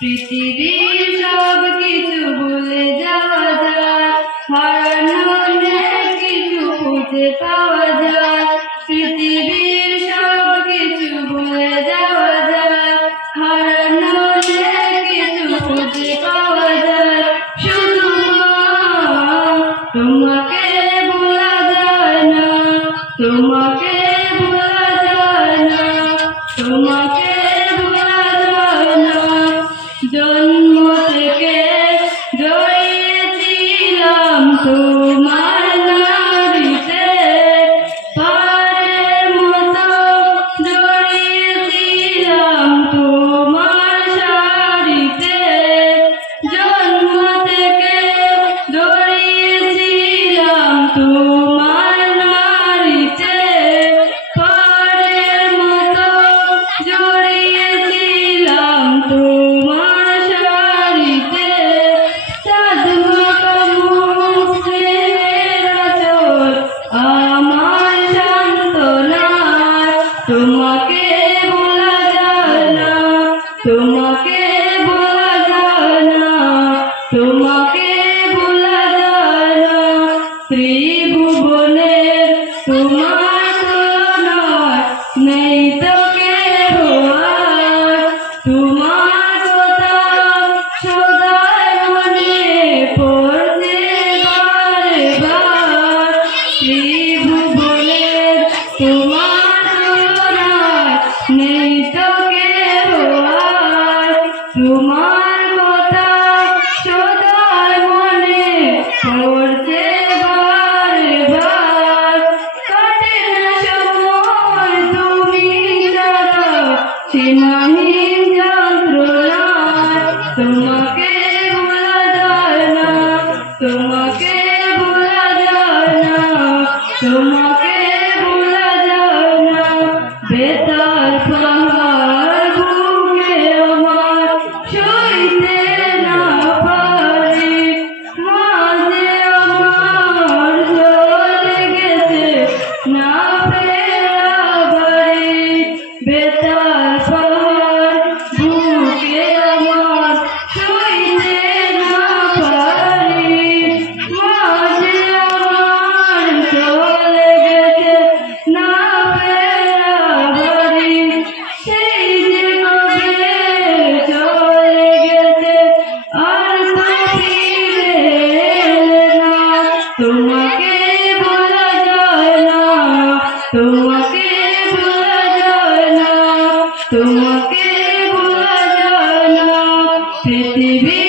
পৃথিবীর সব কিছু ভুলে যাওয়া যায়, হারানো কিছু খুঁজে পাওয়া যায়। পৃথিবীর সব কিছু ভুলে যাওয়া যায়, হারানো কিছু খুঁজে পাওয়া যায়। শুধু তোমাকে ভোলা যায় না, তোমাকে ভোলা যায় না, তোমাকে ভোলা যায় না। জন্ম থেকে জড়িয়েছিলাম তোমার নাড়িতে, পায়ের মতো জড়িয়েছিলাম তোমার শাড়িতে। জন্ম থেকে জড়িয়েছিলাম তোমার নাড়িতে, পায়ের মতো জড়িয়েছিলাম তোমার শাড়িতে। চাঁদ মাখা মুখ, স্নেহের আঁচল আমার সান্ত্বনায়। তোমাকে ভোলা যায় না, তোমাকে ভোলা যায় না, তোমাকে ভোলা যায় না। ত্রিভুবনের তোমার তুলনায় নেই তো কেহ আর। তোমার কথা সদাই মনে পড়ছে বারে বার। ত্রিভুবনের তোমার তুলনায় নেই তো কেহ আর। তোমার কথা সদাই মনে পড়ছে বারে বার। কাটে না সময় তুমি ছাড়া সীমাহীন যন্ত্রণায়। তোমাকে ভোলা যায় না, তোমাকে ভোলা যায় না, তোমাকে ভোলা যায় না। বেতার পাহাড় বুকে আমার সইতে না পারি, মাঝে আমার চলে গেছে না ফেরা বাড়ি। বেতার পাহাড় বুকে আমার সইতে না পারি, মাঝে আমার চলে গেছে না ফেরা বাড়ি। সেই যে কবে চলে গেছে আর তো ফিরে এলে না। তোমাকে ভোলা যায় না, তোমাকে ভোলা যায় না, তোমাকে ভোলা যায় না। পৃথিবী